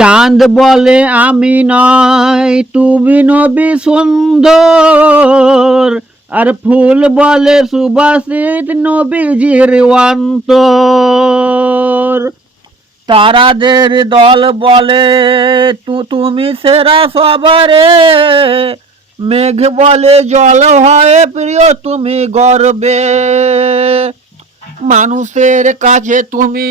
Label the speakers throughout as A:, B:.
A: চাঁদ বলে আমি নয়, তুমি নবী সুন্দর। আর ফুল বলে সুবাসিত নবীজির অন্তর। তারাদের দল বলে, তু, তুমি সেরা সবারে। মেঘ বলে, জল হয় প্রিয়, তুমি গর্বে। মানুষের কাছে তুমি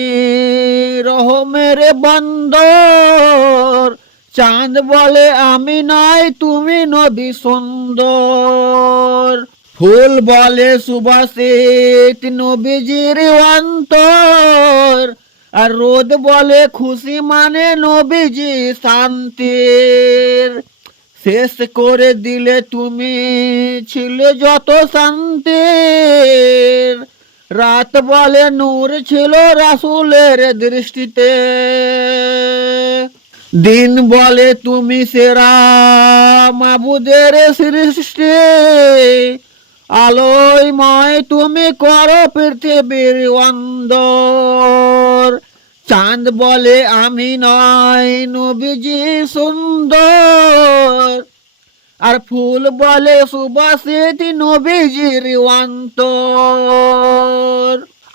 A: রহমের বন্দর। চাঁদ বলে আমি নাই, তুমি নবী সুন্দর। ফুল বলে সুবাসিত নবীজির অন্তর। আর রোদ বলে খুশি মানে নবীজি শান্তির। শেষ করে দিলে তুমি ছিলে যত শান্তির। রাত বলে নূর ছিল রাসুলের দৃষ্টিতে। দিন বলে তুমি সেরা মাবুদের সৃষ্টি। আলোয়ময় তুমি করো পৃথিবীর অন্দর। চাঁদ বলে আমি নয়, নবীজি সুন্দর। আর ফুল বলে সুবাসিত নবীজির অন্তর।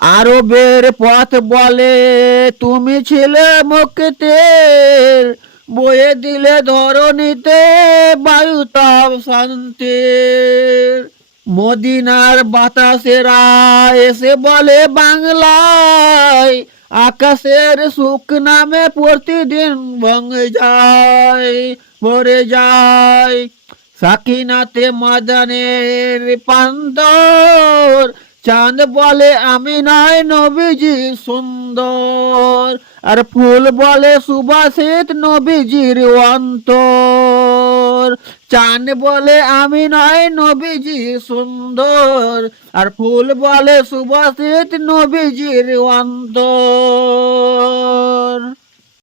A: আরবের পথ বলে, তুমি ছিলে মুক্তির। বয়ে দিলে ধরণীতে বায়ু তাপ শান্তির। মদিনার বাতাসেরা এসে বলে, বাংলায় আকাশের সুখ নামে প্রতিদিন ভঙ্গে যায়, ভরে যায়। সাকিনাতে মাদানের পান্তর চাঁদ বলে আমি নাই নবীজি সুন্দর। আর ফুল বলে সুবাসিত নবীজির অন্তর। চাঁদ বলে আমি নয় নবীজি সুন্দর। আর ফুল বলে সুবাসিত নবীজির অন্তর।